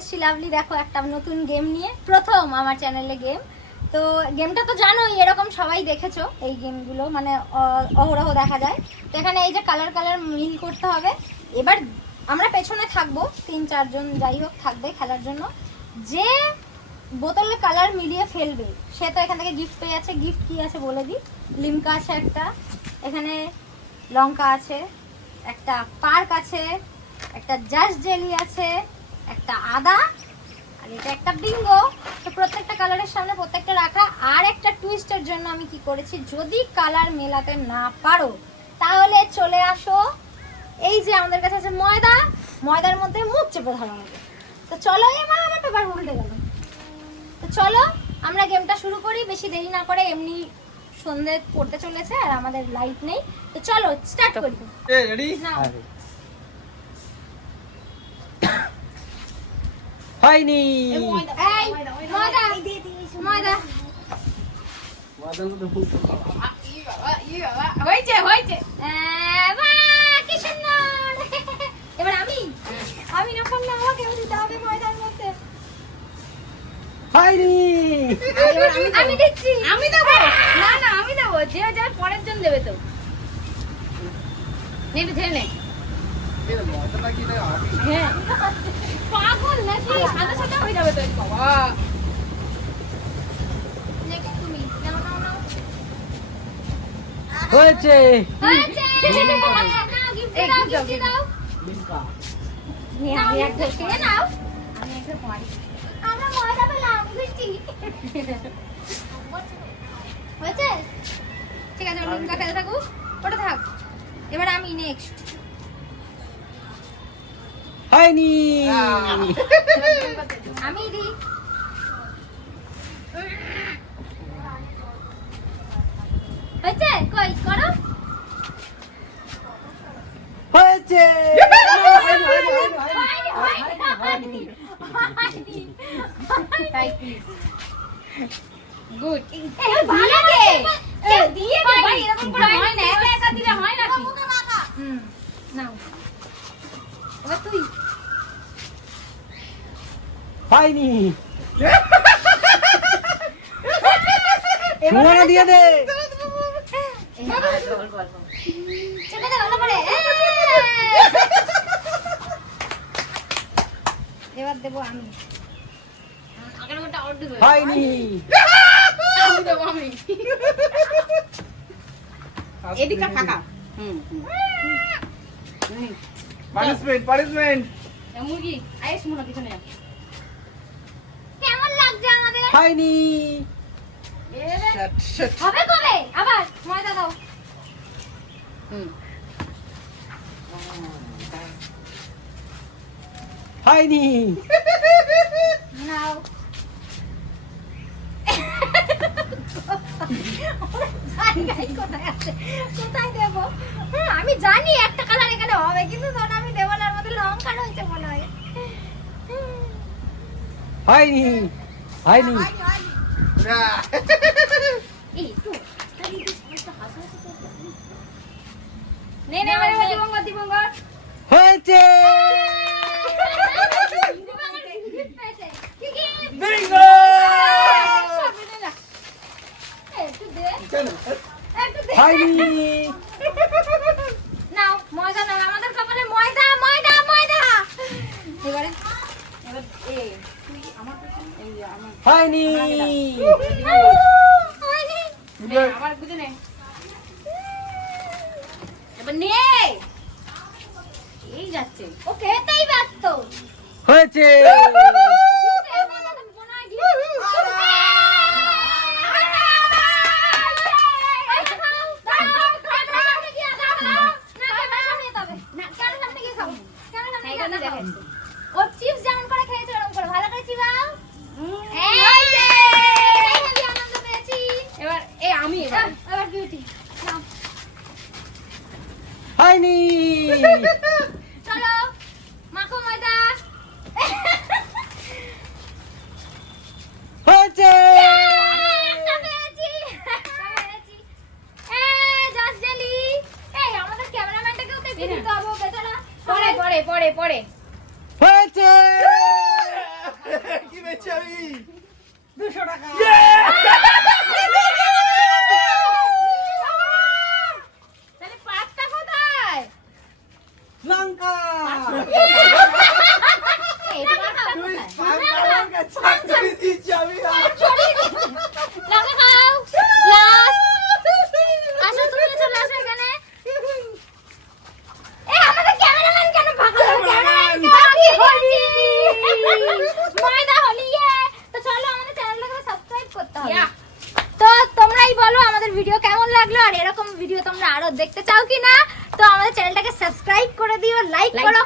এসেছি লাভলি, দেখো একটা নতুন গেম নিয়ে, প্রথম আমার চ্যানেলে গেম। তো গেমটা তো জানোই, এরকম সবাই দেখেছো এই গেমগুলো, মানে অহরহ দেখা যায়। তো এখানে এই যে কালার কালার মিল করতে হবে। এবার আমরা পেছনে থাকবো, 3-4 জন যাই হোক থাকবে খেলার জন্য। যে বোতলে কালার মিলিয়ে ফেলবে সে তো এখান থেকে গিফট পেয়ে যাচ্ছে। গিফট কি আছে বলে দিই, লিমকা আছে একটা, এখানে লঙ্কা আছে, একটা পার্ক আছে, একটা জাস্ট জেলি আছে, একটা আদা, আর এটা একটা বিঙ্গো। তো প্রত্যেকটা কালারের সামনে প্রত্যেকটা রাখা। আর একটা টুইস্টের জন্য আমি কি করেছি, যদি কালার মেলাতে না পারো তাহলে চলে আসো, এই যে আমাদের কাছে আছে ময়দা, ময়দার মধ্যে মুখ চেপে ধরা হবে। তো চলো, আমার পেপার উল্টে গেল। তো চলো আমরা গেমটা শুরু করি, বেশি দেরি না করে, এমনি সন্ধে পড়তে চলেছে আর আমাদের লাইট নেই। তো চলো স্টার্ট করি। রেডি? হয়নি। এবার আমি না পারলে আমাকে দিতে হবে ময়দার মধ্যে। হয়নি। আমি দিচ্ছি। আমি দেবো না, না আমি দেবো, যে যার পরের জন দেবে। তো নে একটু ঢেলে নে। হ্যাঁ পাগল নাকি? সাদা সাদা হয়ে যাবে তো বাবা। নেক্সট তুমি নাও নাও নাও। হয়েছে। হয়েছে। নাও গিফট দাও, গিফট দাও। নে নাও, আমি gift একটা খেয়ে নাও। আমি একটা পারি। আমরা ময়দা পেলাম, বৃষ্টি। হয়েছে? ঠিক আছে, লিমকা খেতে থাকুক, ওটা থাক। এবার আমি নেক্সট। হয়নি। আমি দিই। হয়েছে? কই করো। হয়েছে। তাই প্লিজ গুড। এবার ভালো রে। কেউ দিয়ে দে ভাই, এরকম করে হয় না, একা একা দিলে হয় নাকি? নাও এবার তুই। হয়নি। সুমনা দিয়ে দে। চেপে দে ভালো করে। এবার দেবো আমি। আগের ওটা আউট দিবে। হয়নি। আমি দেবো আমি। এদিকটা ফাঁকা। পানিশমেন্ট। মুরগি আইস মুনা পিছনে যা। কেমন লাগছে আমাদের? হয়নি। হবে কবে? আবার ময়দা দাও। হয়নি। নাও। জায়গায় কোথায় আছে? কোথায় দেবো? আমি জানি একটা কালার এখানে হবে, কিন্তু ধর আমি দেবো না, মধ্যে লঙ্কা রয়েছে মনে হয়। হয়নি। হয়নি। এই একটু নে নে মানে দিবঙ্গর। হয়েছে। বিঙ্গো! হয়নি। নাও ময়দা নাও, আমাদের কপালে ময়দা ময়দা ময়দা। এবারে এবার তুই আমার পেছনে এই যে আমার হয়নি। হয়নি। নে, আমার বুঝে নে। এবার নে। এই যাচ্ছে। ও খেতেই ব্যস্ত। হয়েছে। ও চিপস যেমন করে খেয়েছে ওরকম করে ভালো করে চিবাও। আনন্দ পেয়েছি। এবার আমি এবার বিউটি নাও। হয়নি। চলো মাখো ময়দা। দিচ্ছি আমি 200 টাকা। তাহলে 5টা কোথায়? লঙ্কা। এই পাঁচটা তুই কোথায়? আমার কাছে ছাড়িয়ে দিচ্ছি আমি লঙ্কা খাও লাস্ট আসো তুমি চলে আসো এখানে আমাদের ক্যামেরাম্যান কেন ভাগলো ক্যামেরাম্যান বাকি হলি ময়দা হলি তো চলো আমাদের চ্যানেলটাকে সাবস্ক্রাইব করতে হবে Yeah. তো তোমরাই বলো আমাদের ভিডিও কেমন লাগলো আর এরকম ভিডিও তোমরা আরো দেখতে চাও কিনা তো আমাদের চ্যানেলটাকে সাবস্ক্রাইব করে দিও লাইক করো